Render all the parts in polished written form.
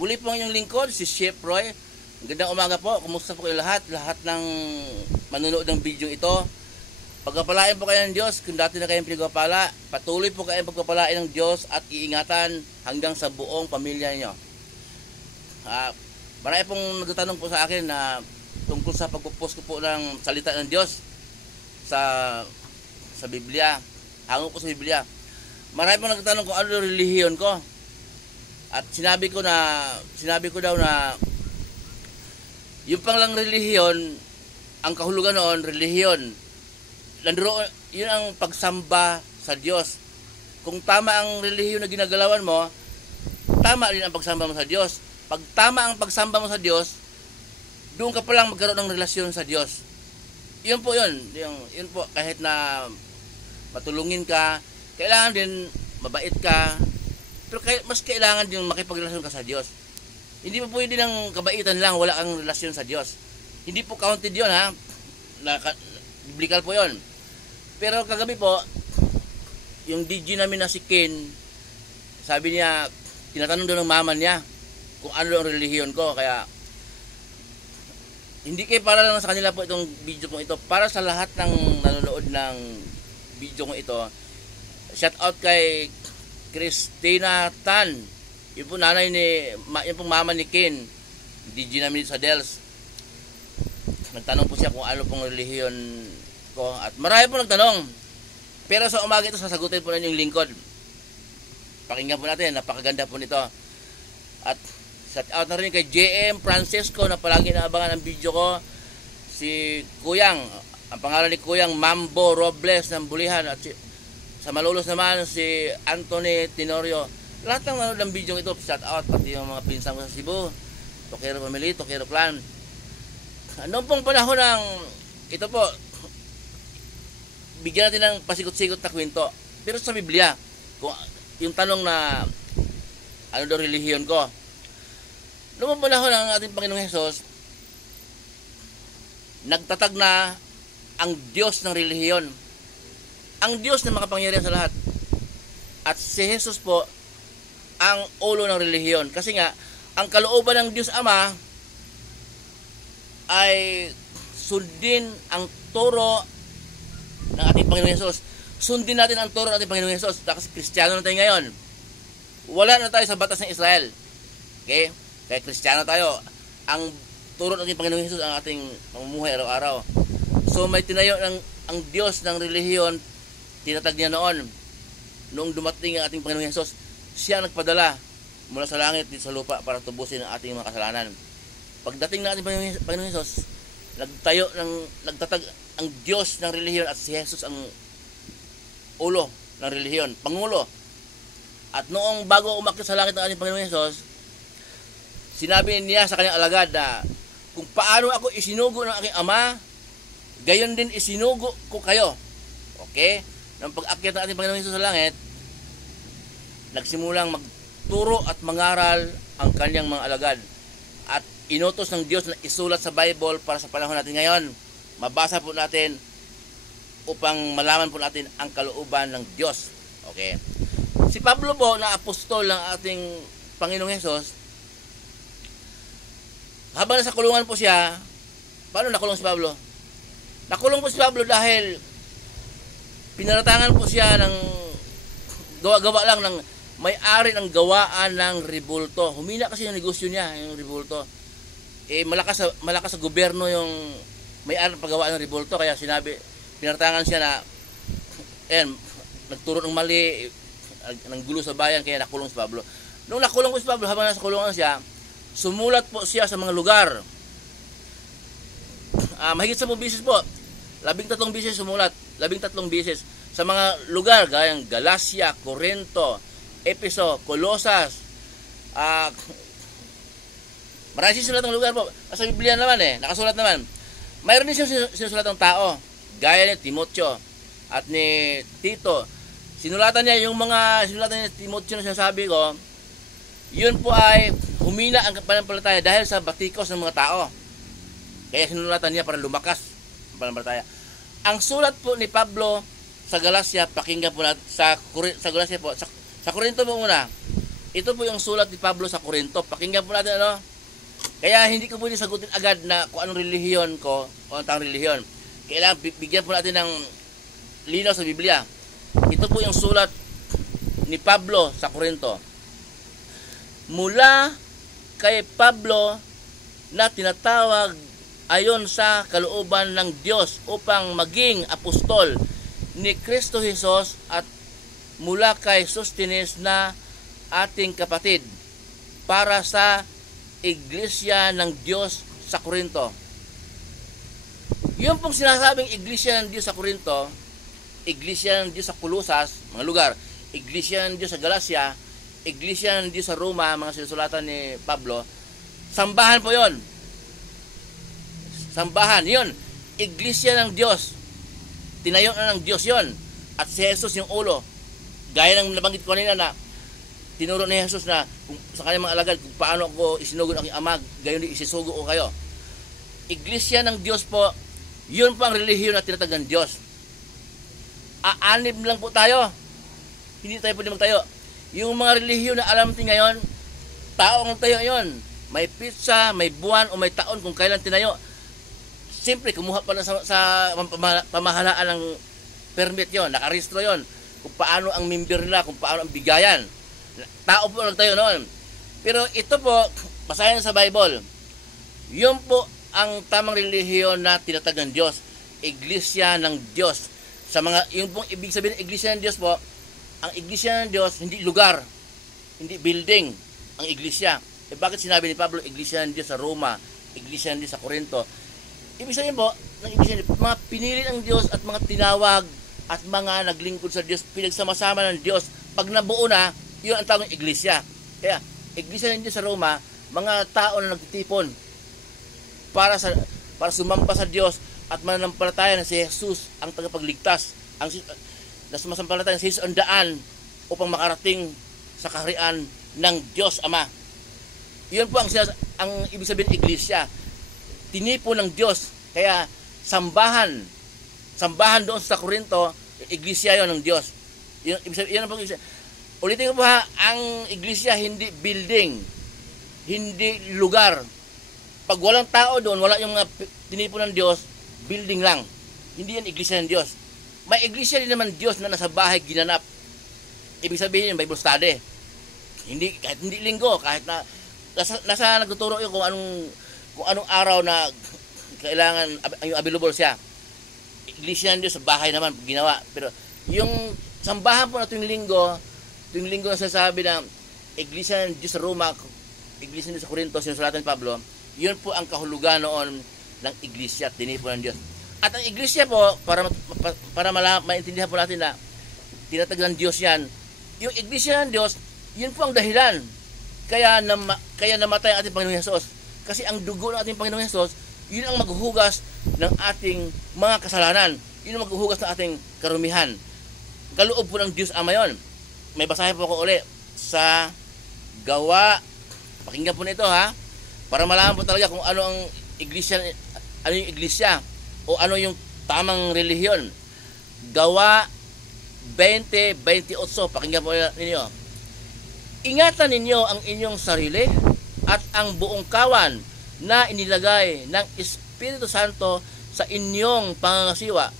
Muli po ang inyong lingkod, si Chef Roy. Magandang umaga po. Kumusta po kayo lahat? Lahat ng manunood ng video ito. Pagpapalain po kayo ng Diyos. Kung dati na kayong pinagpapala, patuloy po kayong pagpapalain ng Diyos at iingatan hanggang sa buong pamilya niyo. Marami pong nagtatanong po sa akin na tungkol sa pagpupost ko po ng salita ng Diyos sa Biblia. Hango po sa Biblia. Marami pong nagtatanong kung ano yung relihiyon ko. At sinabi ko daw na yung panglang relihiyon, ang kahulugan noon, relihiyon, yun ang pagsamba sa Diyos. Kung tama ang relihiyon na ginagalawan mo, tama din ang pagsamba mo sa Diyos. Pag tama ang pagsamba mo sa Diyos, doon ka palang magkaroon ng relasyon sa Diyos. Yun po yun. Yun po, kahit na matulungin ka, kailangan din mabait ka, pero mas kailangan din makipagrelasyon ka sa Diyos. Hindi po pwede ng kabaitan lang, wala kang relasyon sa Diyos. Hindi po counted yun, ha? Biblical po yun. Pero kagabi po, yung DJ namin na si Ken, sabi niya, tinatanong doon ng mama niya kung ano ang relihiyon ko. Kaya, hindi kayo para lang sa kanila po itong video kong ito. Para sa lahat ng nanonood ng video kong ito, shout out kay Christina Tan, yung po nanay yung pong mama ni Ken, DJ namin sa Dels. Nagtanong po siya kung ano pong relihiyon ko, at marami po nagtanong. Pero sa umaga ito, sasagutin po na yung lingkod. Pakinggan po natin, napakaganda po nito. At shout out na rin kay JM Francesco na palagi naabangan ang video ko. Si Kuyang, ang pangalan ni Kuyang Mambo Robles ng Bulihan, at sa Malolos naman si Anthony Tenorio. Lahat ng nanonood ng video ito, shout out, pati yung mga pinsan ko sa Cebu, Tokero Family, Tokero Clan. Noong pong panahon ng ito po, bigyan natin ng pasikot-sikot na kwento. Pero sa Biblia, kung yung tanong na ano daw relihiyon ko, noong pong panahon ng ating Panginoong Hesus, nagtatag na ang Diyos ng relihiyon, ang Diyos na makapangyarihan sa lahat. At si Jesus po ang ulo ng relihiyon. Kasi nga, ang kalooban ng Diyos Ama ay sundin ang turo ng ating Panginoong Hesus. Sundin natin ang turo ng ating Panginoong Hesus. Kasi Kristiyano na tayo ngayon. Wala na tayo sa batas ng Israel. Okay? Kaya Kristiyano tayo. Ang turo ng ating Panginoong Hesus ang ating pamumuhay araw-araw. So may tinayo ang Diyos ng relihiyon. Tinatag niya noong dumating ang ating Panginoong Hesus, siya nagpadala mula sa langit dito sa lupa para tubusin ang ating mga kasalanan. Pagdating ng ating Panginoong Hesus, nagtatag ang Diyos ng relihiyon, at si Hesus ang ulo ng relihiyon, pangulo. At noong bago umakyat sa langit ng ating Panginoong Hesus, sinabi niya sa kanyang alagad na kung paano ako isinugo ng aking Ama, gayon din isinugo ko kayo. Okay? Nang pag-akyat ng ating Panginoong Hesus sa langit, nagsimulang magturo at mangaral ang kanyang mga alagad. At inutos ng Diyos na isulat sa Bible para sa panahon natin ngayon. Mabasa po natin upang malaman po natin ang kalooban ng Diyos. Okay? Si Pablo po, na apostol ng ating Panginoong Hesus, habang nasa kulungan po siya, paano nakulong si Pablo? Nakulong po si Pablo dahil pinaratangan po siya ng gawa-gawa lang ng may-ari ng gawaan ng rebulto. Humina kasi yung negosyo niya, yung rebulto. Malakas sa gobyerno yung may-ari ng paggawa ng rebulto, kaya pinaratangan siya na nagturo ng mali, ng gulo sa bayan, kaya nakulong si Pablo. Nung nakulong po si Pablo, habang nasa kulungan siya, sumulat po siya sa mga lugar. Mahigit 10 bisis po. 13 bisis sumulat. 13 bisis sa mga lugar gayang Galacia, Corinto, Efeso, Colosas. Maraming sinusulat ng lugar po. Sa Biblia naman nakasulat naman. Mayroon din sinusulat ng tao, gaya ni Timoteo at ni Tito. Sinulatan niya yung mga sinulatan ni Timoteo na sinasabi ko. Yun po ay humina ang pananampalataya dahil sa batikos ng mga tao. Kaya sinulatan niya para lumakas ang pananampalataya. Ang sulat po ni Pablo sa Galacia, pakinggan po natin sa Galacia po. Sa Corinto po muna. Ito po yung sulat ni Pablo sa Corinto. Pakinggan po natin ano. Kaya hindi ko pwede sagutin agad na kung anong relihiyon ko o ang tawag relihiyon. Kailangan bigyan po natin ng linaw sa Biblia. Ito po yung sulat ni Pablo sa Corinto. Mula kay Pablo na tinatawag ayon sa kalooban ng Diyos upang maging apostol ni Kristo Jesus at mula kay Sostenes na ating kapatid para sa Iglesia ng Diyos sa Corinto. Yung pong sinasabing Iglesia ng Diyos sa Corinto, Iglesia ng Diyos sa Colosas, mga lugar, Iglesia ng Diyos sa Galacia, Iglesia ng Diyos sa Roma, mga sinusulatan ni Pablo, sambahan po yon. Sambahan, yon. Iglesia ng Diyos. Tinayo na ng Diyos yon. At si Jesus yung ulo. Gaya ng nabanggit ko kanina na tinuro ni Jesus na kung sa kanyang mga alagad kung paano ako isinugod ang aking ama, gayon din isisugo ko kayo. Iglesia ng Diyos po, yun po ang relihiyon na tinatag ng Diyos. Aanib lang po tayo. Hindi tayo pwede magtayo. Yung mga relihiyon na alam natin ngayon, tao ang tayo yon. May pizza, may buwan o may taon kung kailan tinayo. Siyempre, kumuha pa na sa pamahalaan ng permit yon, nakarehistro yon. Kung paano ang member nila, kung paano ang bigayan. Tao po lang tayo noon. Pero ito po, basahin sa Bible. Yun po ang tamang relihiyon na tinatag ng Diyos. Iglesia ng Diyos. Sa mga, yung pong ibig sabihin ng Iglesia ng Diyos po, ang Iglesia ng Diyos, hindi lugar, hindi building ang Iglesia. Bakit sinabi ni Pablo, Iglesia ng Diyos sa Roma, Iglesia ng Diyos sa Corinto? Ibig sabihin po, ng Iglesia, mga pinili ng Diyos at mga tinawag at mga naglingkod sa Diyos, pinagsama-sama ng Diyos. Pag nabuo na, yun ang tawag ng Iglesia. Kaya, Iglesia ng Diyos sa Roma, mga tao na nagtitipon para sumamba sa Diyos at mananampalataya na si Jesus ang tagapagligtas. Na sumasampalataya na si Jesus ang daan upang makarating sa kaharian ng Diyos Ama. Yun po ang ibig sabihin ng Iglesia. Tinipon ng Diyos. Kaya, sambahan doon sa Corinto, Iglesia yun ng Diyos. Yun ang pag ulitin ko po ha, ang Iglesia hindi building, hindi lugar. Pag walang tao doon, wala yung mga tinipon ng Diyos, building lang. Hindi yan Iglesia ng Diyos. May Iglesia din naman Diyos na nasa bahay ginanap. Ibig sabihin yung Bible study. Kahit hindi linggo, kahit na nasa nagtuturo yun kung anong araw na kailangan yung available siya. Iglesia ng Diyos sa bahay naman ginawa. Pero yung sambahan po na tuwing linggo na sasabi na Iglesia ng Diyos sa Roma, Iglesia ng Diyos sa Corinto, sinusulatan ni Pablo, yun po ang kahulugan noon ng Iglesia, tinipon ng Diyos. At ang Iglesia po, para maintindihan po natin na tinatag ng Diyos yan, yung Iglesia ng Diyos, yun po ang dahilan. Kaya namatay ang ating Panginoong Hesus. Kasi ang dugo ng ating Panginoong Hesus, yun ang maghuhugas ng ating mga kasalanan. Yun ang maghuhugas ng ating karumihan. Kaloob po ng Diyos Ama yun. May basahin po ako uli sa Gawa. Pakinggan po nito ha. Para malaman po talaga kung ano ang iglesia, ano yung iglesia o ano yung tamang relihiyon. Gawa 20:28. Pakinggan po ninyo. Ingatan ninyo ang inyong sarili at ang buong kawan na inilagay ng Espiritu Santo sa inyong pangangasiwa.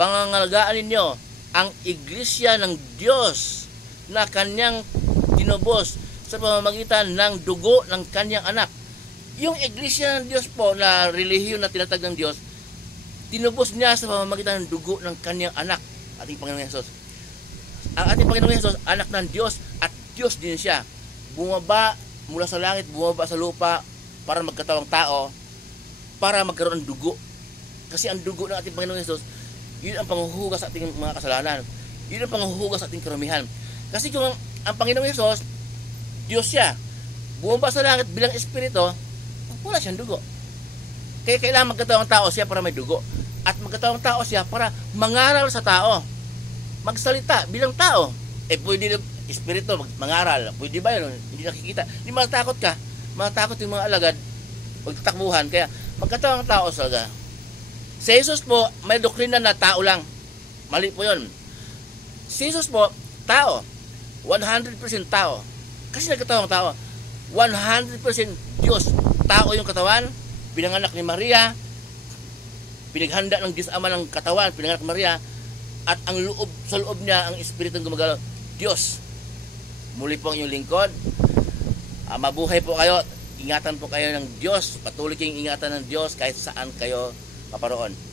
Pangangalagaan ninyo ang iglesia ng Diyos na kanyang tinubos sa pamamagitan ng dugo ng kanyang anak. Yung iglesia ng Diyos po na relihiyon na tinatag ng Diyos, tinubos niya sa pamamagitan ng dugo ng kanyang anak, ating Panginoong Hesus. Ang ating Panginoong Hesus, anak ng Diyos at Diyos din siya. Bumaba mula sa langit, bumaba sa lupa para magkatawang tao, para magkaroon ng dugo. Kasi ang dugo ng ating Panginoong Hesus, yun ang panghuhugas sa ating mga kasalanan. Yun ang panghuhugas sa ating karumihan. Kasi kung ang Panginoong Hesus, Diyos siya, bumaba sa langit bilang Espiritu, wala siyang dugo. Kaya kailangan magkatawang tao siya para may dugo. At magkatawang tao siya para mangaral sa tao. Magsalita bilang tao. Pwede na Espiritu mangaral. Pwede ba yun? Hindi nakikita. Hindi matakot ka. Matakot yung mga alagad. Pagtatakbuhan. Kaya magkatawang tao talaga. Si Jesus po, may doktrina na tao lang. Mali po yun. Si Jesus po, tao. 100% tao. Kasi nagkatawang tao. 100% Diyos. Tao yung katawan. Pinanganak ni Maria. Pinaghanda ng Diyos Ama ng katawan. Pinanganak ni Maria. At ang loob, sa loob niya, ang Espiritu ng gumagalaw. Diyos. Muli po ang inyong lingkod. Mabuhay po kayo. Ingatan po kayo ng Diyos. Patuloy kayong ingatan ng Diyos kahit saan kayo kaparoon.